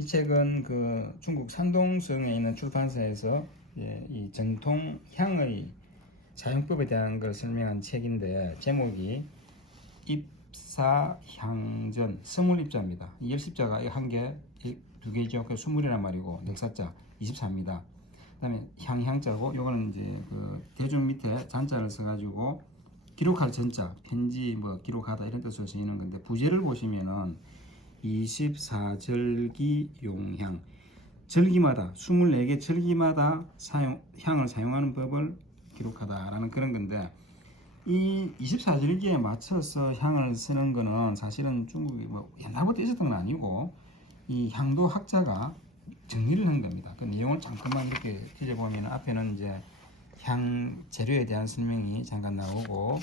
이 책은 그 중국 산동성에 있는 출판사에서 예, 이 정통 향의 사용법에 대한 걸 설명한 책인데 제목이 입사향전 스물입자입니다. 이 열십자가 한 개, 이두 개죠. 그 스물이란 말이고 넥사자 24입니다. 그다음에 향향자고 요거는 이제 그 대중 밑에 잔자를 써가지고 기록할 전자, 편지 뭐 기록하다 이런 뜻으로 쓰이는 건데 부제를 보시면은 24절기 용향 절기마다 24개 절기마다 사용 향을 사용하는 법을 기록하다라는 그런 건데 이 24절기에 맞춰서 향을 쓰는 거는 사실은 중국이 뭐 옛날부터 있었던 건 아니고 이 향도 학자가 정리를 한 겁니다. 그 내용을 잠깐만 이렇게 뒤져보면 앞에는 이제 향 재료에 대한 설명이 잠깐 나오고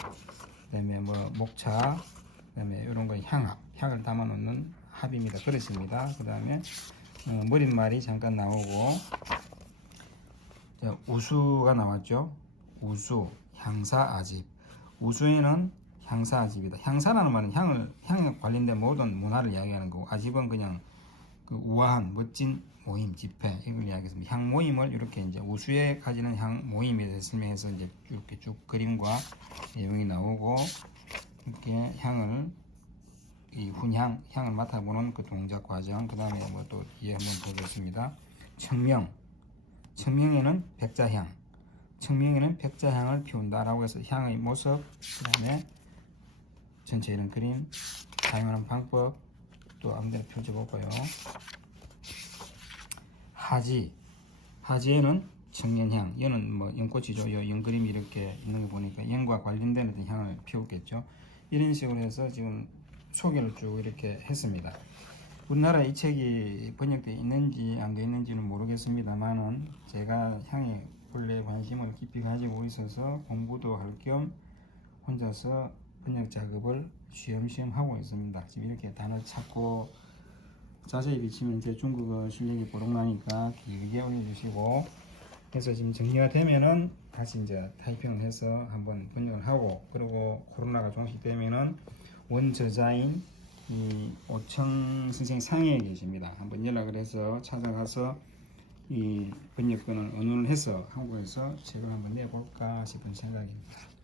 그다음에 뭐 목차 그다음에 이런 거 향합 향을 담아 놓는 합입니다. 그렇습니다. 그 다음에 어, 머릿말이 잠깐 나오고 자, 우수가 나왔죠. 우수 향사 아집 우수에는 향사 아집이다. 향사라는 말은 향을 향에 관련된 모든 문화를 이야기하는 거고 아집은 그냥 그 우아한 멋진 모임 집회 이걸 이야기했습니다. 향 모임을 이렇게 이제 우수에 가지는 향 모임에 대해서 설명해서 이제 이렇게 쭉 그림과 내용이 나오고 이렇게 향을 이 훈향 향을 맡아보는 그 동작 과정 그 다음에 뭐또 뒤에 한번 보겠습니다. 청명. 청명에는 백자향. 청명에는 백자향을 피운다라고 해서 향의 모습 그 다음에 전체 이런 그림 사용하는 방법 또 아무데나 펼쳐볼까요? 하지. 하지에는 청년향. 얘는 뭐 연꽃이죠. 요 연그림이 이렇게 있는 거 보니까 연과 관련된 어떤 향을 피웠겠죠. 이런 식으로 해서 지금 소개를 쭉 이렇게 했습니다 우리나라에 이 책이 번역되어 있는지 안 되어 있는지는 모르겠습니다만은 제가 향에 본래 관심을 깊이 가지고 있어서 공부도 할 겸 혼자서 번역 작업을 쉬엄쉬엄 하고 있습니다. 지금 이렇게 단어 찾고 자세히 비치면 제 중국어 실력이 보록나니까 길게 올려주시고 그래서 지금 정리가 되면은 다시 이제 타이핑을 해서 한번 번역을 하고 그리고 코로나가 종식되면은 원저자인 이 오청 선생 상해에 계십니다. 한번 연락을 해서 찾아가서 이 번역권을 의논을 해서 한국에서 책을 한번 내볼까 싶은 생각입니다.